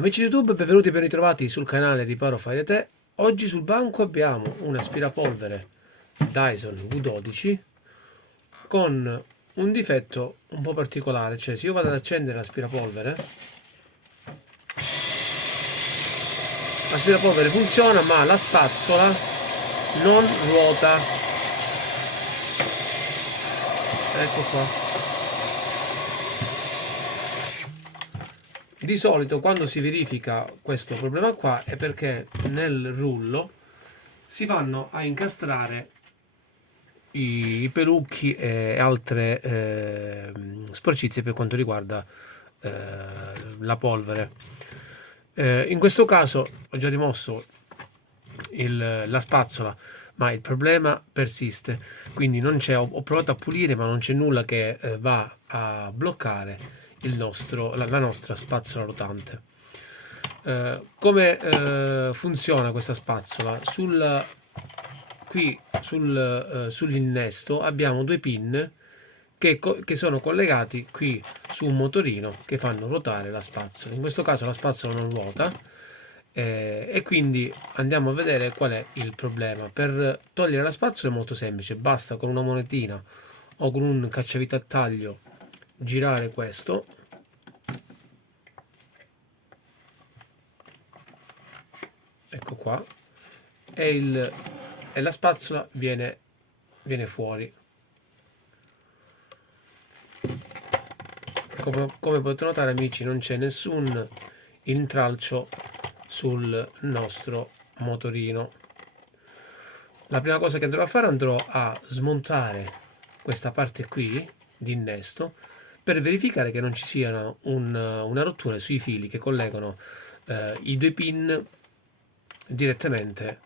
Amici di YouTube, benvenuti e ben ritrovati sul canale Riparo Fai da Te. Oggi sul banco abbiamo un aspirapolvere Dyson V12 con un difetto un po' particolare, cioè se io vado ad accendere l'aspirapolvere funziona ma la spazzola non ruota. Ecco qua. Di solito quando si verifica questo problema qua è perché nel rullo si vanno a incastrare i pelucchi e altre sporcizie per quanto riguarda la polvere. In questo caso ho già rimosso la spazzola, ma il problema persiste, quindi non c'è, ho provato a pulire ma non c'è nulla che va a bloccare la nostra spazzola rotante. Come funziona questa spazzola? Sull'innesto abbiamo due pin che sono collegati qui su un motorino che fanno ruotare la spazzola. In questo caso la spazzola non ruota e quindi andiamo a vedere qual è il problema. Per togliere la spazzola è molto semplice, basta con una monetina o con un cacciavite a taglio girare questo. Ecco qua, e la spazzola viene fuori. Come potete notare, amici, non c'è nessun intralcio sul nostro motorino. La prima cosa che andrò a smontare questa parte qui di innesto per verificare che non ci sia una rottura sui fili che collegano i due pin direttamente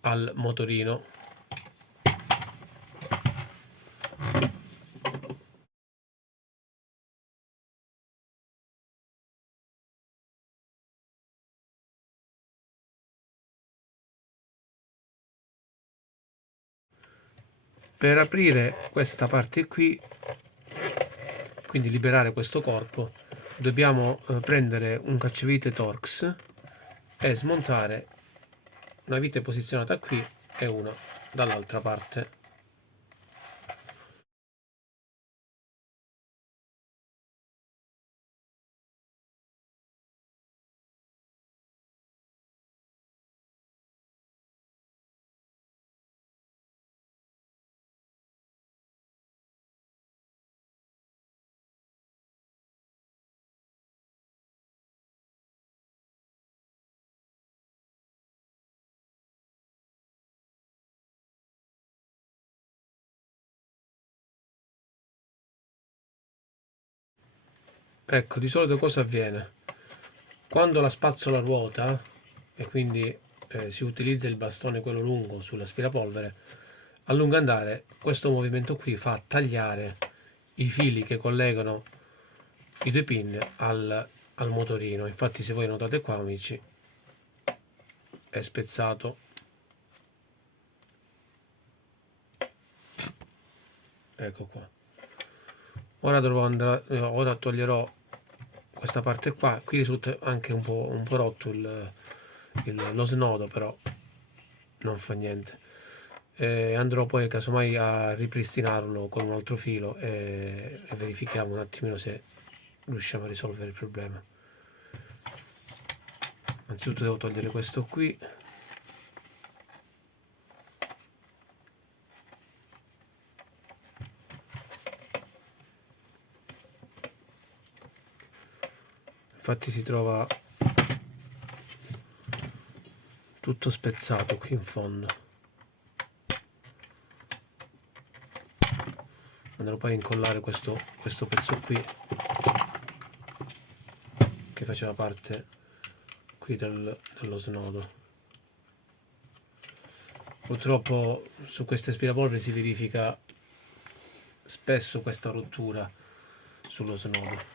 al motorino. Per aprire questa parte qui, quindi liberare questo corpo, dobbiamo prendere un cacciavite Torx e smontare una vite posizionata qui e una dall'altra parte. Ecco, di solito cosa avviene? Quando la spazzola ruota e quindi si utilizza il bastone quello lungo sull'aspirapolvere, a lungo andare questo movimento qui fa tagliare i fili che collegano i due pin al motorino. Infatti se voi notate qua, amici, è spezzato. Ecco qua. Ora toglierò questa parte qua. Qui risulta anche un po' rotto lo snodo, però non fa niente. Andrò poi casomai a ripristinarlo con un altro filo e verifichiamo un attimino se riusciamo a risolvere il problema. Anzitutto devo togliere questo qui. Infatti si trova tutto spezzato qui in fondo. Andrò poi a incollare questo pezzo qui che faceva parte qui dello snodo. Purtroppo su queste aspirapolvere si verifica spesso questa rottura sullo snodo.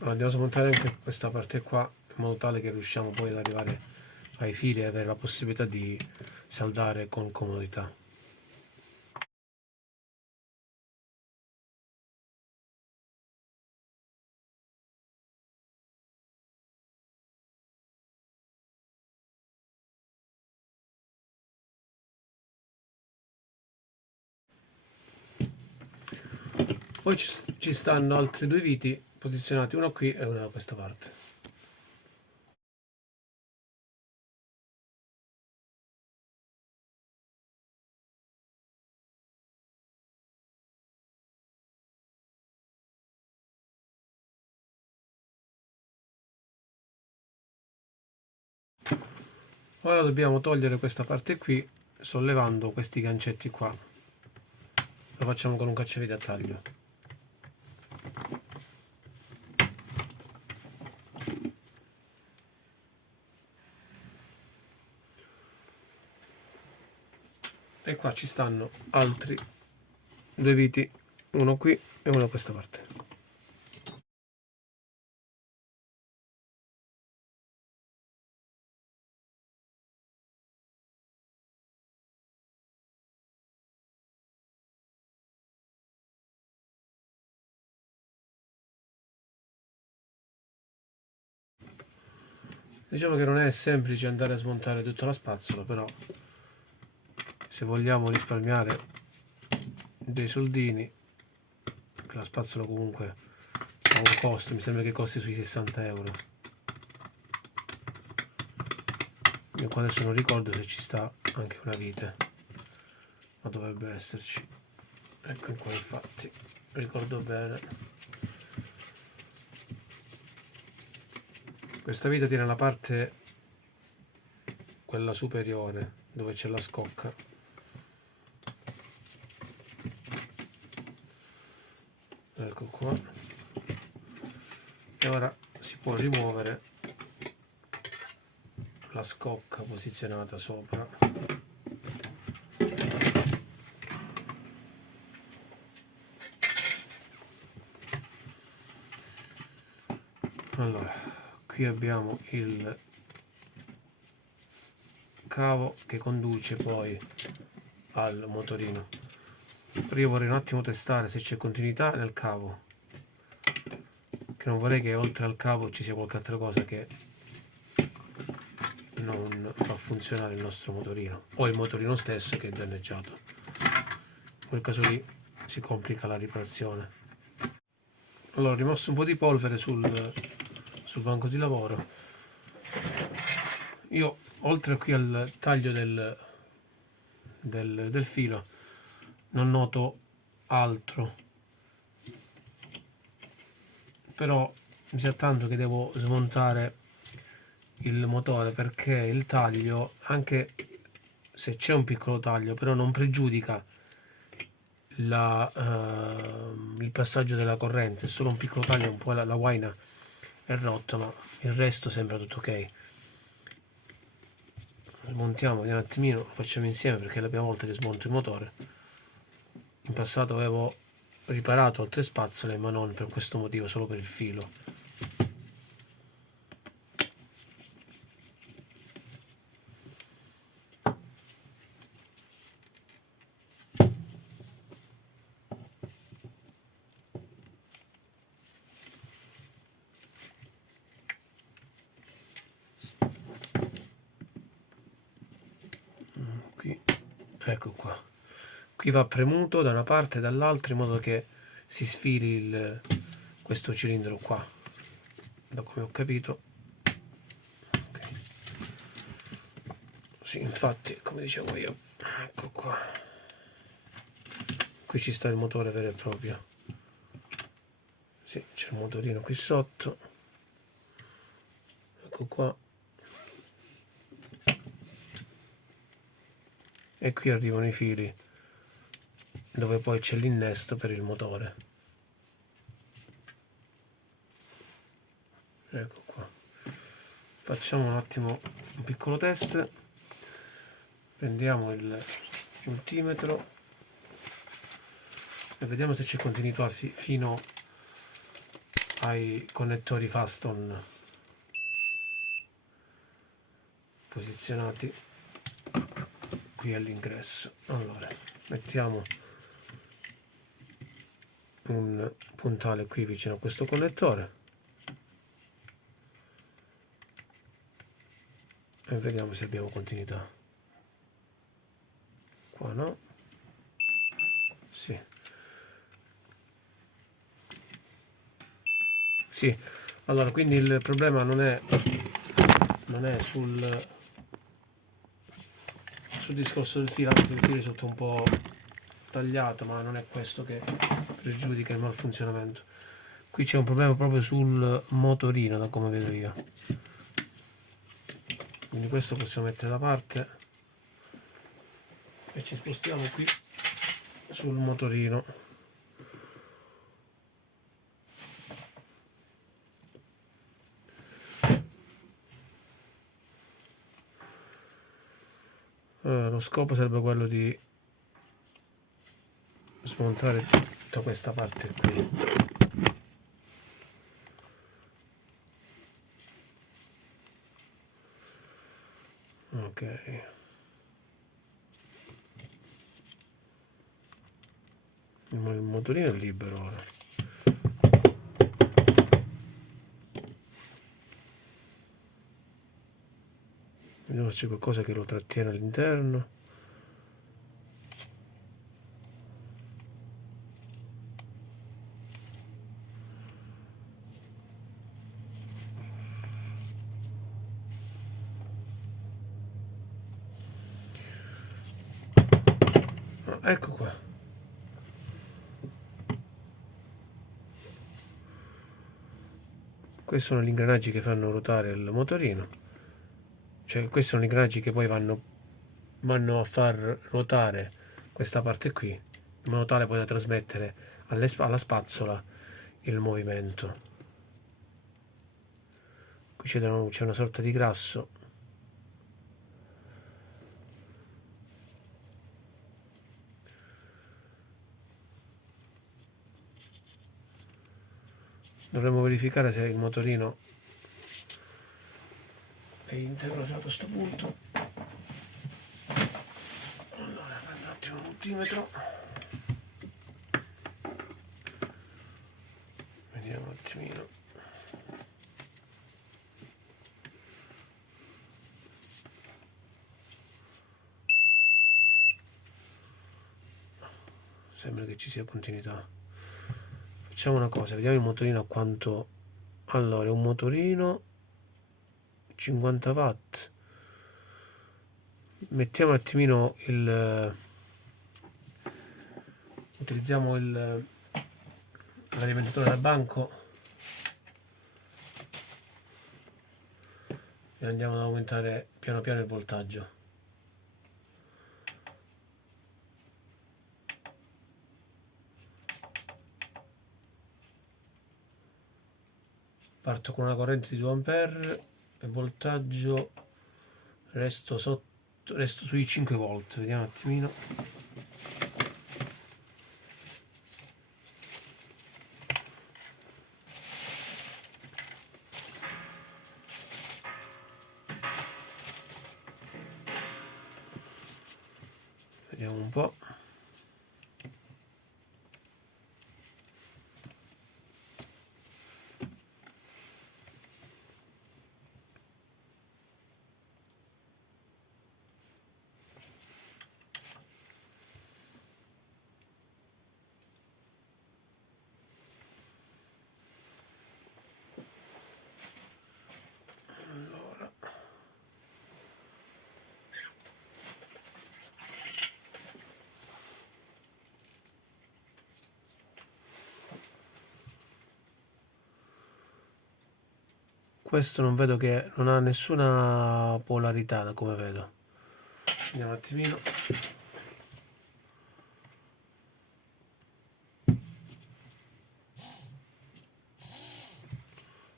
Allora, andiamo a smontare anche questa parte qua in modo tale che riusciamo poi ad arrivare ai fili e avere la possibilità di saldare con comodità. Poi ci stanno altri due viti posizionati, uno qui e uno da questa parte. Ora dobbiamo togliere questa parte qui sollevando questi gancetti qua. Lo facciamo con un cacciavite a taglio. E qua ci stanno altri due viti, uno qui e uno da questa parte. Diciamo che non è semplice andare a smontare tutta la spazzola, però se vogliamo risparmiare dei soldini, che la spazzola comunque ha un costo, mi sembra che costi sui 60 euro. Io qua adesso non ricordo se ci sta anche una vite, ma dovrebbe esserci. Ecco qua, infatti, ricordo bene. Questa vite tiene la parte, quella superiore, dove c'è la scocca. Ecco qua. E ora si può rimuovere la scocca posizionata sopra. Allora, qui abbiamo il cavo che conduce poi al motorino. Io vorrei un attimo testare se c'è continuità nel cavo, che non vorrei che oltre al cavo ci sia qualche altra cosa che non fa funzionare il nostro motorino, o il motorino stesso che è danneggiato. In quel caso lì si complica la riparazione. Allora, ho rimosso un po' di polvere sul banco di lavoro. Io, oltre qui al taglio del filo, non noto altro, però mi sa tanto che devo smontare il motore, perché il taglio, anche se c'è un piccolo taglio, però non pregiudica il passaggio della corrente. È solo un piccolo taglio, un po' la guaina è rotta, ma il resto sembra tutto ok. Smontiamo un attimino, lo facciamo insieme perché è la prima volta che smonto il motore. In passato avevo riparato altre spazzole, ma non per questo motivo, solo per il filo. Qui, ecco qua. Qui va premuto da una parte e dall'altra in modo che si sfili questo cilindro qua, da come ho capito. Okay. Sì, infatti, come dicevo io, ecco qua. Qui ci sta il motore vero e proprio. Sì, c'è il motorino qui sotto. Ecco qua. E qui arrivano i fili dove poi c'è l'innesto per il motore. Ecco qua. Facciamo un attimo un piccolo test. Prendiamo il multimetro e vediamo se c'è continuità fino ai connettori Faston posizionati qui all'ingresso. Allora mettiamo un puntale qui vicino a questo connettore e vediamo se abbiamo continuità. Qua no, sì, sì. Allora, quindi il problema non è sul discorso del filo, anche se il filo risulta un po' tagliato, ma non è questo che pregiudica il malfunzionamento. Qui c'è un problema proprio sul motorino, da come vedo io. Quindi questo possiamo mettere da parte e ci spostiamo qui sul motorino. Lo scopo sarebbe quello di smontare tutta questa parte qui. Ok, il motorino è libero ora. Vediamo se c'è qualcosa che lo trattiene all'interno. Ecco qua. Questi sono gli ingranaggi che fanno ruotare il motorino. Cioè, questi sono gli ingranaggi che poi vanno a far ruotare questa parte qui, in modo tale poi da trasmettere alla spazzola il movimento. Qui c'è una sorta di grasso. Dovremmo verificare se il motorino è integro a questo punto. Allora prendo un attimo un multimetro, vediamo un attimino. Sembra che ci sia continuità. Facciamo una cosa, vediamo il motorino a quanto. Allora, è un motorino 50 watt. Mettiamo un attimino utilizziamo l'alimentatore da banco e andiamo ad aumentare piano piano il voltaggio. Parto con una corrente di 2 ampere e voltaggio resto sui 5 volt. Vediamo un attimino. Vediamo un po'. Questo non vedo che non ha nessuna polarità, da come vedo. Vediamo un attimino.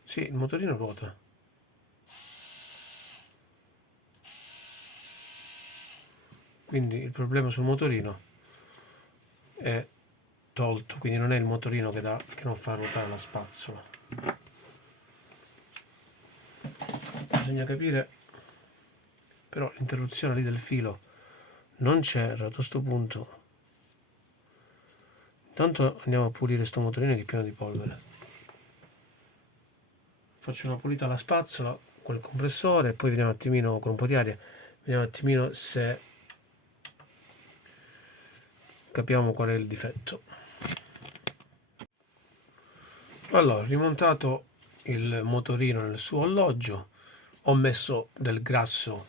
Sì, il motorino ruota. Quindi il problema sul motorino è tolto, quindi non è il motorino che non fa ruotare la spazzola. Bisogna capire, però l'interruzione lì del filo non c'era a questo punto. Intanto andiamo a pulire sto motorino che è pieno di polvere. Faccio una pulita alla spazzola con il compressore e poi vediamo un attimino con un po' di aria, vediamo un attimino se capiamo qual è il difetto. Allora, rimontato il motorino nel suo alloggio, ho messo del grasso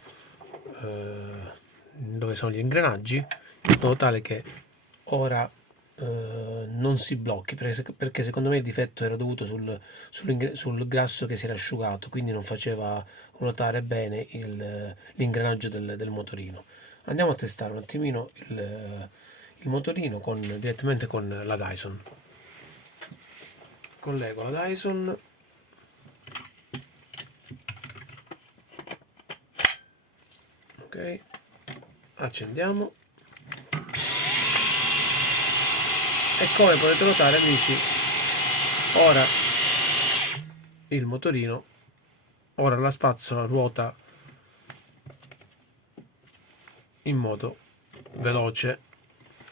dove sono gli ingranaggi, in modo tale che ora non si blocchi, perché secondo me il difetto era dovuto sul grasso che si era asciugato, quindi non faceva ruotare bene l'ingranaggio del motorino. Andiamo a testare un attimino il motorino direttamente con la Dyson. Collego la Dyson, ok, accendiamo e come potete notare, amici, ora il motorino, ora la spazzola ruota in modo veloce.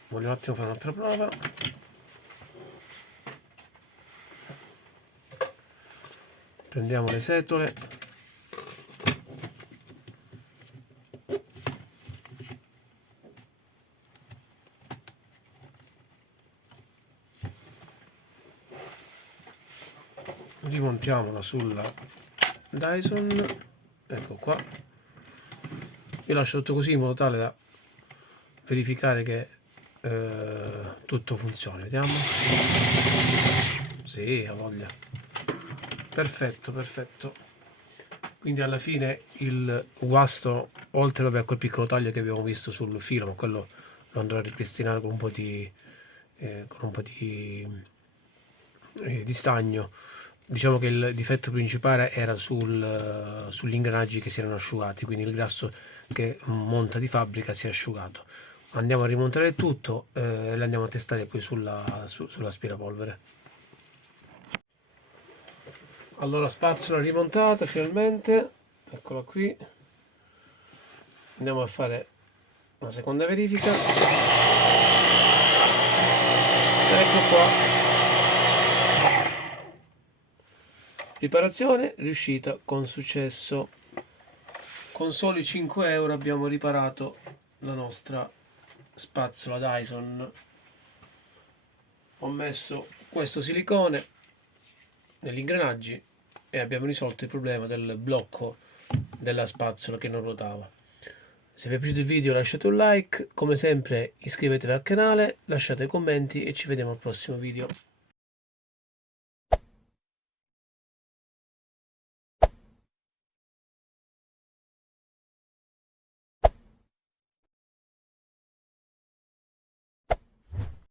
Voglio un attimo fare un'altra prova. Prendiamo le setole, rimontiamola sulla Dyson, ecco qua. Io lascio tutto così in modo tale da verificare che tutto funzioni. Vediamo. Sì, ha voglia. Perfetto, perfetto. Quindi alla fine il guasto, oltre a quel piccolo taglio che abbiamo visto sul filo, ma quello lo andrò a ripristinare con un po' di stagno. Diciamo che il difetto principale era sugli ingranaggi che si erano asciugati, quindi il grasso che monta di fabbrica si è asciugato. Andiamo a rimontare tutto e lo andiamo a testare poi sull'aspirapolvere. Allora, spazzola rimontata finalmente, eccola qui. Andiamo a fare una seconda verifica. Ecco qua. Riparazione riuscita con successo. Con soli 5 euro abbiamo riparato la nostra spazzola Dyson. Ho messo questo silicone negli ingranaggi e abbiamo risolto il problema del blocco della spazzola che non ruotava. Se vi è piaciuto il video lasciate un like, come sempre iscrivetevi al canale, lasciate commenti e ci vediamo al prossimo video.